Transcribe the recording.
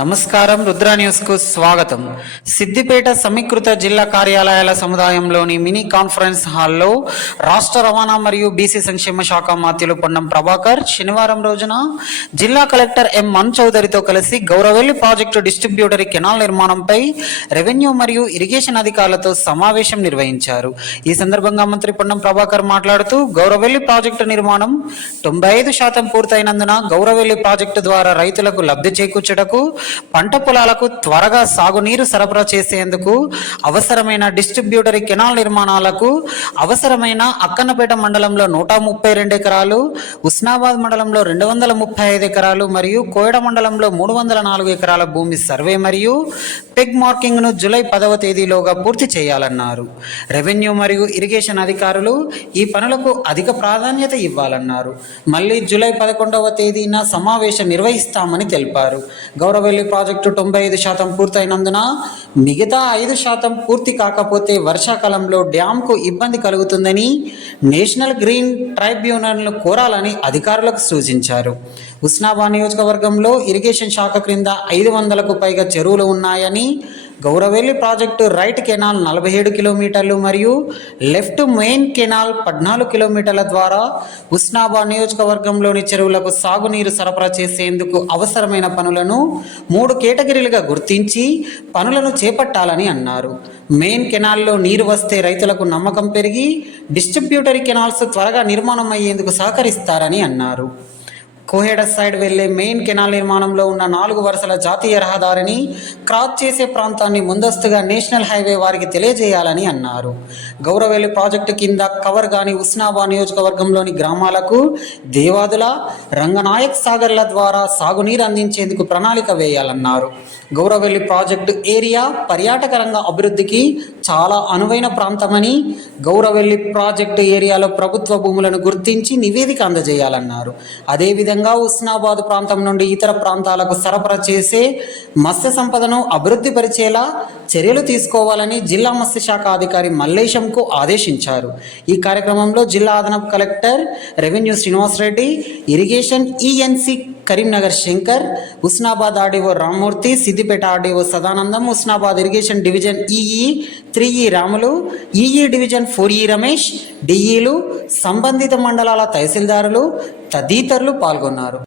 నమస్కారం రుద్ర న్యూస్కు స్వాగతం. సిద్దిపేట సమీకృత జిల్లా కార్యాలయాల సముదాయంలోని మినీ కాన్ఫరెన్స్ హాల్లో రాష్ట్ర రవాణా మరియు బీసీ సంక్షేమ శాఖ మాత్యులు పొన్నం ప్రభాకర్ శనివారం రోజున జిల్లా కలెక్టర్ ఎం మన్ చౌదరితో కలిసి గౌరవెల్లి ప్రాజెక్టు డిస్ట్రిబ్యూటరీ కెనాల్ నిర్మాణంపై రెవెన్యూ మరియు ఇరిగేషన్ అధికారులతో సమావేశం నిర్వహించారు. ఈ సందర్భంగా మంత్రి పొన్నం ప్రభాకర్ మాట్లాడుతూ గౌరవెల్లి ప్రాజెక్టు నిర్మాణం తొంభై ఐదు శాతం పూర్తయినందున గౌరవెల్లి ప్రాజెక్టు ద్వారా రైతులకు లబ్ధి చేకూర్చుటకు పంట పొలాలకు త్వరగా సాగునీరు సరఫరా చేసేందుకు అవసరమైన డిస్ట్రిబ్యూటరీ కెనాల్ నిర్మాణాలకు అవసరమైన అక్కన్నపేట మండలంలో నూట ముప్పై రెండు ఎకరాలు ఉస్నాబాద్ మండలంలో రెండు వందల ముప్పై ఐదు ఎకరాలు మరియు కోయడ మండలంలో మూడు వందల నాలుగు ఎకరాల భూమి సర్వే మరియు పెగ్ మార్కింగ్ను జూలై పదవ తేదీలోగా పూర్తి చేయాలన్నారు. రెవెన్యూ మరియు ఇరిగేషన్ అధికారులు ఈ పనులకు అధిక ప్రాధాన్యత ఇవ్వాలన్నారు. మళ్ళీ జూలై పదకొండవ తేదీన సమావేశం నిర్వహిస్తామని తెలిపారు. గౌరవ గౌరవెల్లి ప్రాజెక్టు తొంభై ఐదు శాతం పూర్తయినందున మిగతా ఐదు శాతం పూర్తి కాకపోతే వర్షాకాలంలో డ్యాంకు ఇబ్బంది కలుగుతుందని నేషనల్ గ్రీన్ ట్రైబ్యునల్ను కోరాలని అధికారులకు సూచించారు. ఉస్నాబా నియోజకవర్గంలో ఇరిగేషన్ శాఖ క్రింద ఐదు వందలకు పైగా చెరువులు ఉన్నాయని గౌరవెల్లి ప్రాజెక్టు రైట్ కెనాల్ నలభై ఏడు కిలోమీటర్లు మరియు లెఫ్ట్ మెయిన్ కెనాల్ పద్నాలుగు కిలోమీటర్ల ద్వారా ఉస్నాబా నియోజకవర్గంలోని చెరువులకు సాగునీరు సరఫరా చేసేందుకు అవసరమైన పనులను మూడు కేటగిరీలుగా గుర్తించి పనులను చేపట్టాలని అన్నారు. మెయిన్ కెనాల్లో నీరు వస్తే రైతులకు నమ్మకం పెరిగి డిస్ట్రిబ్యూటరీ కెనాల్స్ త్వరగా నిర్మాణం అయ్యేందుకు సహకరిస్తారని అన్నారు. కోహెడ సైడ్ వెళ్ళే మెయిన్ కెనాల్ నిర్మాణంలో ఉన్న నాలుగు వరుసల జాతీయ రహదారిని క్రాస్ చేసే ప్రాంతాన్ని ముందస్తుగా నేషనల్ హైవే వారికి తెలియజేయాలని అన్నారు. గౌరవేలు ప్రాజెక్టు కింద కవర్ గాని ఉస్నాబా నియోజకవర్గంలోని గ్రామాలకు దేవాదుల రంగనాయక్ సాగర్ల ద్వారా సాగునీరు అందించేందుకు ప్రణాళిక వేయాలన్నారు. గౌరవేలి ప్రాజెక్టు ఏరియా పర్యాటక రంగ అభివృద్ధికి చాలా అనువైన ప్రాంతమని గౌరవెల్లి ప్రాజెక్టు ఏరియాలో ప్రభుత్వ భూములను గుర్తించి నివేదిక అందజేయాలన్నారు. అదేవిధంగా ఉస్నాబాద్ ప్రాంతం నుండి ఇతర ప్రాంతాలకు సరఫరా చేసే మత్స్య సంపదను అభివృద్ధి పరిచేలా చర్యలు తీసుకోవాలని జిల్లా మత్స్యశాఖ అధికారి మల్లేశంకు ఆదేశించారు. ఈ కార్యక్రమంలో జిల్లా అదనపు collector revenue Srinivasa Reddy irrigation ENC Karimnagar Shankar Husnabad RDO Rammurthy Siddipet RDO Sadanandam Husnabad irrigation division EE three E Ramulu EE division four E Ramesh డిఈలు సంబంధిత మండలాల తహసీల్దారులు తదితరులు పాల్గొన్నారు.